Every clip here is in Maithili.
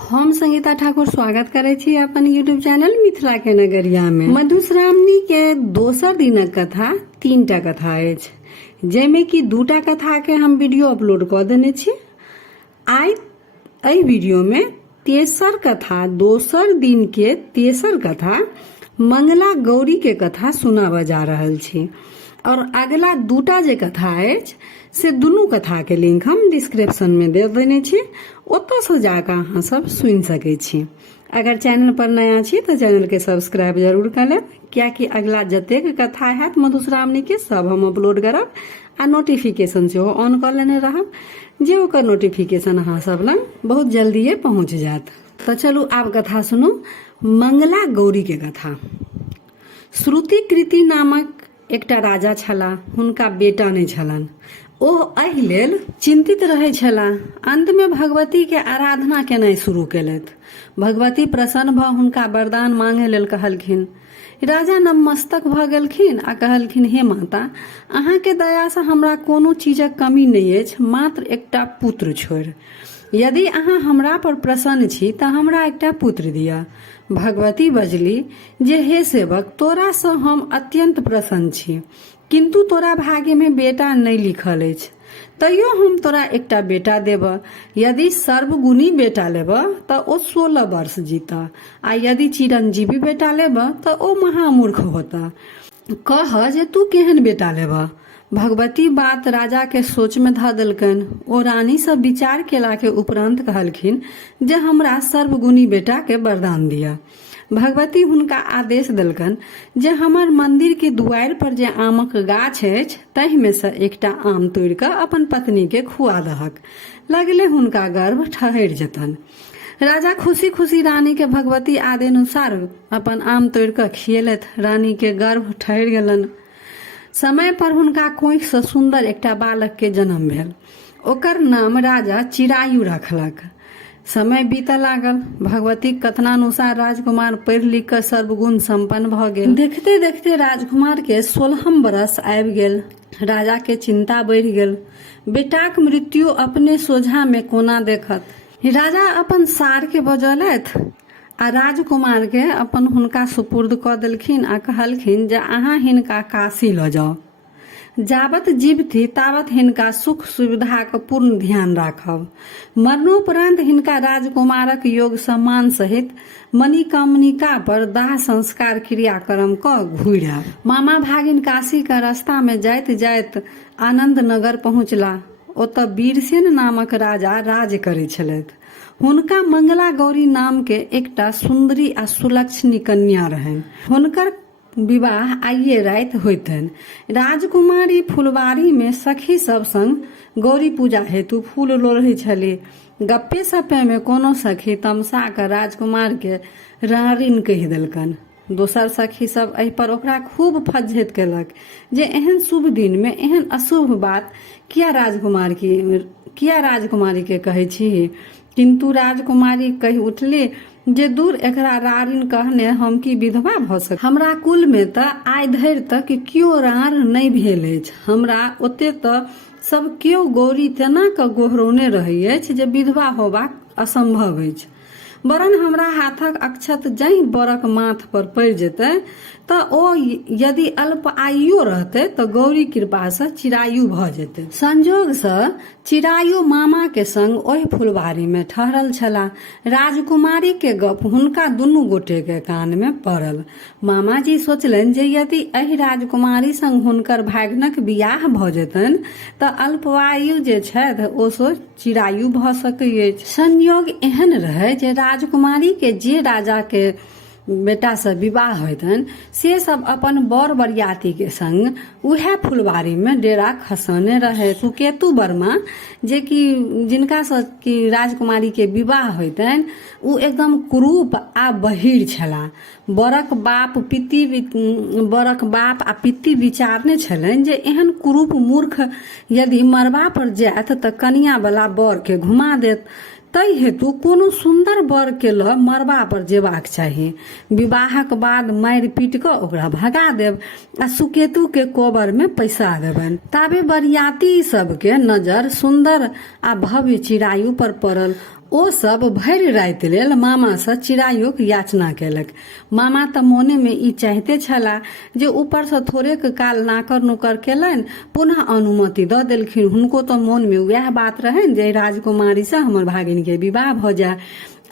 हम संगीता ठाकुर स्वागत करे छी अपन यूट्यूब चैनल मिथिला के नगरिया में। मधुश्रावणी के दोसर दिनक कथा 3टा कथा अछि, जेमे कि 2टा कथा के हम वीडियो अपलोड क देने छी। आई एहि वीडियो में तेसर कथा, दोसर दिन के तेसर कथा मंगला गौरी के कथा सुनाबऽ जा रहल छी। और अगला 2टा जे कथा अछि से दुनू कथा के लिंक हम डिस्क्रिप्शन में दे देने छी, ओतऽ से जाकर अहाँ सब सुनि सकै छी। अगर चैनल पर नया छी तो चैनल के सब्सक्राइब जरूर कर लेब, कियाकि अगला जतेक कथा हैत मधुश्रावणी के सब हम अपलोड करब आ नोटिफिकेशन सेहो ऑन कर लेने रहब, जे ओकर नोटिफिकेशन अहाँ सब लग बहुत जल्दिए पहुंच जायत। तो चलू आब कथा सुनू, मंगला गौरी के कथा। श्रुति कृति नामक एकटा राजा छला, हुनका बेटा नहि छलनि। ओ एहि लेल चिंतित रहै छलाह। अंत में भगवती के आराधना केनाइ शुरू केलथि। भगवती प्रसन्न भ हुनका वरदान मांगे लेल कहलखिन। राजा नतमस्तक भ गेलखिन आ कहलखिन, हे माता, अहाँ के दया से हमरा कोनो चीजक कमी नहीं अछि, मात्र एकटा पुत्र छोड़ि। यदि अहाँ हमरा पर प्रसन्न छी तऽ हमरा एकटा पुत्र दिअ। भगवती बजली जे हे सेवक, तोरा सँ हम अत्यंत प्रसन्न छी, किंतु तोरा भाग्य में बेटा नहीं लिखल अछि। तैयो हम तोरा एकटा बेटा देब। यदि सर्वगुणी बेटा लेब तऽ ओ 16 वर्ष जीता, आ यदि चिरंजीवी बेटा लेब तऽ ओ महामूर्ख होता। कह जे तू केहन बेटा लेब। भगवती बात राजा के सोच में ध देलकनि। ओ रानी से विचार केला के उपरांत कहलखिन जे हमरा सर्वगुणी बेटा के वरदान दिया। भगवती हुनका आदेश देलकनि जे हमर मंदिर के दुआरि पर जे आमक गाछ अछि तहि में से एकटा आम तोड़ि कऽ अपन पत्नी के खुआ दहक, लगले हुनका गर्भ ठहरि जेतनि। राजा खुशी खुशी रानी के भगवती आदेनुसार अपन आम तोड़ि कऽ खिएलथि। रानी के गर्भ ठहरि गेलनि। समय पर हुनका कोखि से सुंदर एकटा बालक के जन्म भेल। ओकर नाम राजा चिरायु रखलक। समय बीतऽ लागल। भगवती कथनानुसार राजकुमार पढ़ि लिख कऽ सर्वगुण संपन्न भ गेल। देखते देखते राजकुमार के 16 बरस आबि गेल। राजा के चिंता बढ़ि गेल। बेटाक मृत्यु अपने सोझा में कोना देखत। राजा अपन सार के बजौलथि आ राजकुमार के अपन हुनका सुपुर्द कऽ देलखिन आ कहलखिन जे अहाँ हिनका काशी लऽ जाउ। जाबत जीवथि ताबत हिनका सुख सुविधाक पूर्ण ध्यान राखब। मरणोपरांत हिनका राजकुमारक योग सम्मान सहित मणिकर्णिका पर दाह संस्कार क्रियाक्रम कऽ घुरि आयब। मामा भागिन काशी का रास्ता में जाइत जाइत आनंद नगर पहुँचला। ओतऽ वीरसेन नामक राजा राज करै छलथि। हुनका मंगला गौरी नाम के एकटा सुंदरी आ सुलक्षणी कन्या रहनि। हुनकर विवाह आइए राति होइतनि। राजकुमारी फुलबाड़ी में सखी सब संग गौरी पूजा हेतु फूल लोढ़ै छली। गप्पे सप्पे में कोनो सखी तमसा कऽ राजकुमार के रारिन कहि देलकनि। दोसर सखी सब एहि पर ओकरा खूब फज्झति केलक जे एहन शुभ दिन में एहन अशुभ बात किया राजकुमारी के कहै छी। किंतु राजकुमारी कहि उठली जे दूर एकरा रारिन कहने हम की विधवा भऽ सक। हमरा कुल में तऽ आइ धरि तक कियो रार नहि भेल अछि। हमरा ओते तऽ सब केओ गौरी तेना कऽ गोहरौने रहै अछि जे विधवा होबाक असंभव अछि। वरन हमरा हाथक अक्षत जहि बरक माथ पर पड़ि जेतै तऽ ओ यदि अल्प आयुओ रहतै तऽ गौरी कृपा से चिरायु भऽ जेतै। संजोग से चिरायु मामा के संग ओहि फुलबाड़ी में ठहरल छलाह। राजकुमारी के गप हुनका दुनू गोटे के कान में पड़ल। मामा जी सोचलनि जे यदि एहि राजकुमारी संग हुनकर भागिनक बियाह भऽ जेतनि तऽ अल्पायु जे छथि ओ सो चिरायु भऽ सकैत अछि। संयोग एहन रहै जे राजकुमारी के जे राजा के बेटा से विवाह होतनि से सब अपन बर बरियाती के संग उहे फुलबाड़ी में डेरा खसने रहे। सुकेतु वर्मा जे कि जिनका से कि राजकुमारी के विवाह होतनि उ एकदम कुरूप आ बहिर छलाह। बरक बाप आ पित्ती विचारने छलनि जे एहन कुरूप मूर्ख यदि मरबा पर जायत तऽ कनिया वाला बर के घुमा देत। तै हेतु कोनो सुंदर बर के लऽ मरबा पर जेबाक चाही। विवाहक बाद मारि पीट कऽ ओकरा भगा देब आ सुकेतु के कोबर में पैसा देबनि। ताबे बरियाती सबके नजर सुंदर आ भव्य चिरायु पर पड़ल। ओ सब भरि राति लेल मामा से चिरायुक याचना केलक। मामा तऽ मोने में ई चाहते छला जे ऊपर से थोड़ेक काल नाकर नुकर केलनि, पुनः अनुमति दऽ देलखिन। हुनको तऽ मोन में वएह बात रहनि जे राजकुमारी से हमर भागिन के विवाह भऽ जाय।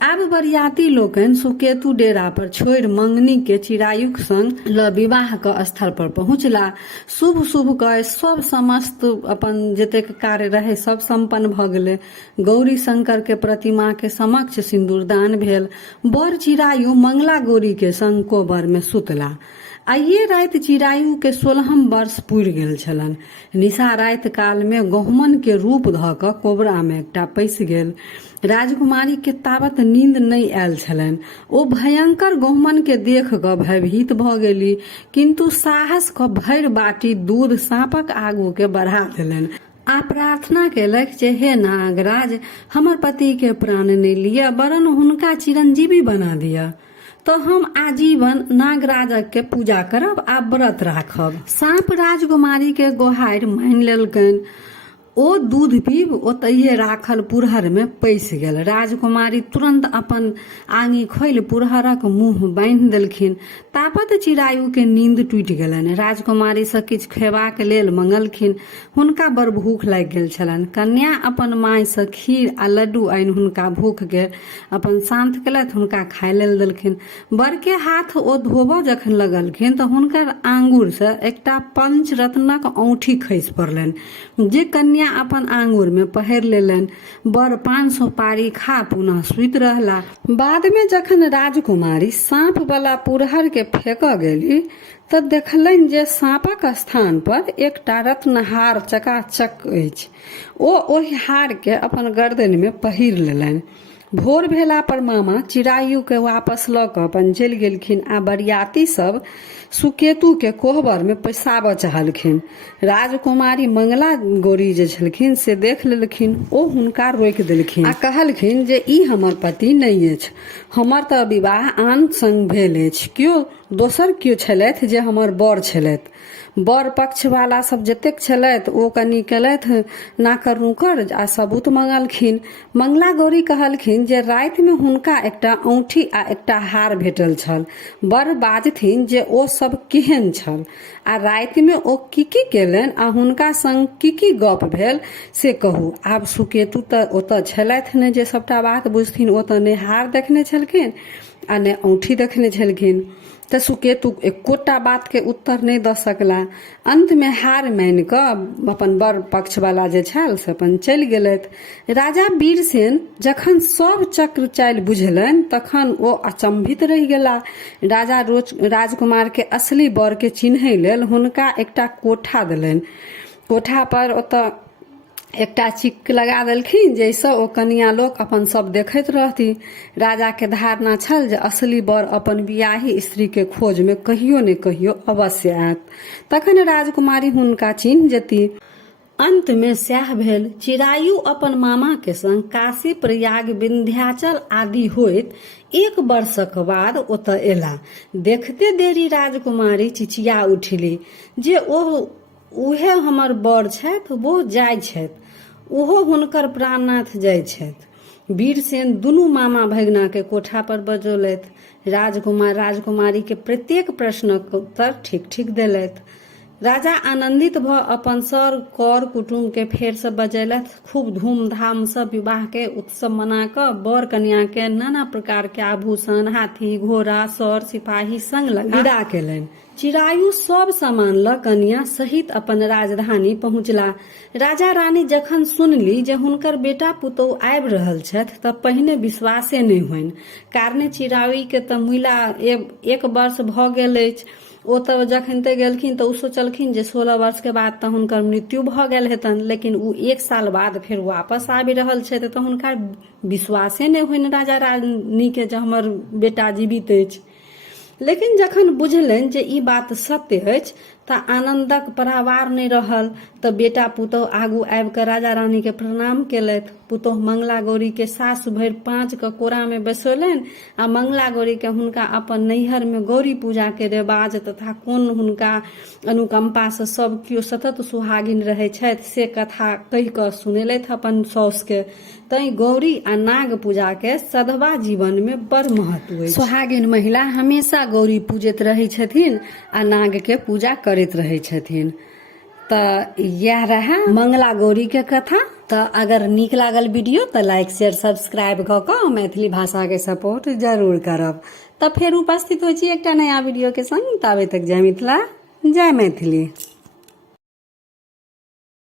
आब बरियाती लोकनि सुकेतु डेरा पर छोड़ि मंगनी के चिरायुक संग ल विवाह के स्थल पर पहुंचला। शुभ शुभ कह सब समस्त अपन जतेक कार्य रहे सब संपन्न भ गेले। गौरी शंकर के प्रतिमा के समक्ष सिंदूरदान भेल। बर चिरायु मंगला गौरी के संग कोबर में सुतला। आइये राति चिरायु के 16 वर्ष पूरि गेल छलनि। निशा राति काल में गहुमन के रूप धऽ कऽ कोबरा में एकटा पैसि गेल। राजकुमारी के ताबत नींद नहीं आयल छलनि। ओ भयंकर गहुमन के देख कऽ भयभीत भऽ गेली, किंतु साहस क भरि बाटी दूध साँपक आगू के बढ़ा देलनि आ प्रार्थना केलक जे हे नागराज, हमर पति के प्राण नहि लिअ, वरन हुनका चिरंजीवी बना दिअ। तो हम आजीवन नागराजक के पूजा करब आ व्रत राखब। साँप राजकुमारी के गोहारि मानि लेलकनि। ओ दूध पीब ओतहिए राखल पुरहर में पैसि गेल। राजकुमारी तुरंत अपन आंगी खोलि पुरहरक मुंह बांधि देलखिन। तापत चिरायु के नींद टूटि गेलनि। राजकुमारी से किछु खेबाक लेल मंगलखिन। हुनका बड़ भूख लागि गेल छलनि। कन्या अपन माय से खीर आ लड्डू आनि हुनका भूख के अपन शांत केलथि, हुनका खाय लेल देलखिन। बर के हाथ ओ धोबऽ जखन लगलखिन तऽ हुनकर आंगुर से एकटा पंचरत्नक औंठी खसि पड़लनि, जे कन्या अपन आंगुर में पहिर लेलनि। बर 500 पारी खा पुनः सुति रहला। बाद में जखन राजकुमारी साँप वाला पुरहर के फेंकऽ गेली तऽ देखलनि जे साँपक स्थान पर एकटा रत्नहार चकाचक अछि। ओ ओहि हार के अपन गर्दन में पहिर लेलनि। भोर भेला पर मामा चिरायु के वापस लऽ कऽ अपन चलि गेलखिन आ बरियाती सब सुकेतु के कोहबर में पैसाबऽ चाहलखिन। राजकुमारी मंगला गौरी जे छलखिन से देख लेलखिन। ओ हुनका रोकि देलखिन आ कहलखिन जे ई हमर पति नहीं अछि। हमर तऽ विवाह आन संग भेल अछि। केओ दोसर केओ छलथि जे हमर बर छलथि। बर पक्ष वाला सब जतेक छलथि ओ कनि केलथि नाकर नुकर आ सबूत मंगलखिन। मंगला गौरी कहलखिन जे राति में हुनका एकटा औंठी आ एकटा हार भेटल छल। बर बाजथिन जे ओ सब केहन छल आ राति में ओ की केलनि आ हुनका संग की गप भेल से कहू। आब सुकेतु तऽ ओतऽ छलथि ने जे सबटा बात बुझथिन। ओ तऽ ने हार देखने छलखिन आ ने औंठी देखने छलखिन, तऽ सुकेतु एकोटा बात के उत्तर नहीं दऽ सकला। अंत में हार मान कऽ अपन बर पक्ष वाला जे छल से अपन चलि गेलथि। राजा वीरसेन जखन सब चक्र चालि बुझलनि तखन ओ अचंभित रहि गेला। राजा राजकुमार के असली बर के चिन्है लेल हुनका एकटा कोठा देलनि। कोठा पर ओतऽ एकटा चिक लगा देलखिन जैसे ओ कन्या लोक अपन सब देखैत रहती। राजा के धारणा छल जे असली बर अपन बियाही स्त्री के खोज में कहियो ने कहियो अवश्य आयत, तखन राजकुमारी हुनका चिन्ह जेती। अंत में सएह भेल। चिरायु अपन मामा के संग काशी, प्रयाग, विंध्याचल आदि होइत 1 वर्षक बाद ओतऽ एला। देखते देरी राजकुमारी चिचिया उठली जे उहे हमर बर छथि, वो जाइ छथि, ओहो हुनकर प्राणनाथ जाइ छथि। वीरसेन दुनू मामा भगिना के कोठा पर बजौलथि। राजकुमार राजकुमारी के प्रत्येक प्रश्नक उत्तर ठीक ठीक देलथि। राजा आनंदित भ अपन सर कर कुटुम्ब के फेर से बजैलथि। खूब धूमधाम से विवाह के उत्सव मना कऽ बर कन्या के नाना प्रकार के आभूषण, हाथी, घोड़ा, सर सिपाही संग लगा विदा केलनि। चिरायु सब सामान ल कन्या सहित अपन राजधानी पहुंचला। राजा रानी जखन सुनली जे हुनकर बेटा पुतौह आबि रहल छथि तऽ पहिने विश्वासे नहि होनि। कारणे चिरायु के तऽ मुइला 1 वर्ष भऽ गेल अछि। ओ तऽ जखन ते गेलखिन तऽ ओ सोचलखिन जे 16 वर्ष के बाद तऽ हुनकर मृत्यु भऽ गेल हेतनि, लेकिन ओ 1 साल बाद फेर वापस आबि रहल छथि तऽ हुनका विश्वासे नहि होनि राजा रानी के जे हमर बेटा जीवित अछि। लेकिन जखन बुझलनि जे ई बात सत्य अछि तऽ आनंदक परावार नहि रहल। तऽ बेटा पुतोह आगू आबि कऽ राजा रानी के प्रणाम केलथि। पुतोह मंगला गौरी के सास भरि 5 के कोरा में बैसोलनि आ मंगला गौरी के हुनका अपन नैहर में गौरी पूजा के रिवाज तथा कोन हुनका अनुकंपा से सब केओ सतत सुहागिन रहै छथि से कथा कहि कऽ सुनेलथि अपन साउस के। तैं गौरी आ नाग पूजा के सधवा जीवन में बड़ महत्व अछि। सुहागिन महिला हमेशा गौरी पूजैत रहै छथिन आ नाग के पूजा करैत रहै छथिन। तऽ यह रहा मंगला गौरी के कथा। तऽ अगर नीक लागल वीडियो तऽ लाइक शेयर सब्सक्राइब कऽ कऽ मैथिली भाषा के सपोर्ट जरूर करब। तऽ फेर उपस्थित होइ छी एकटा नया वीडियो के संग। ताबे तक जय मिथिला जय मैथिली।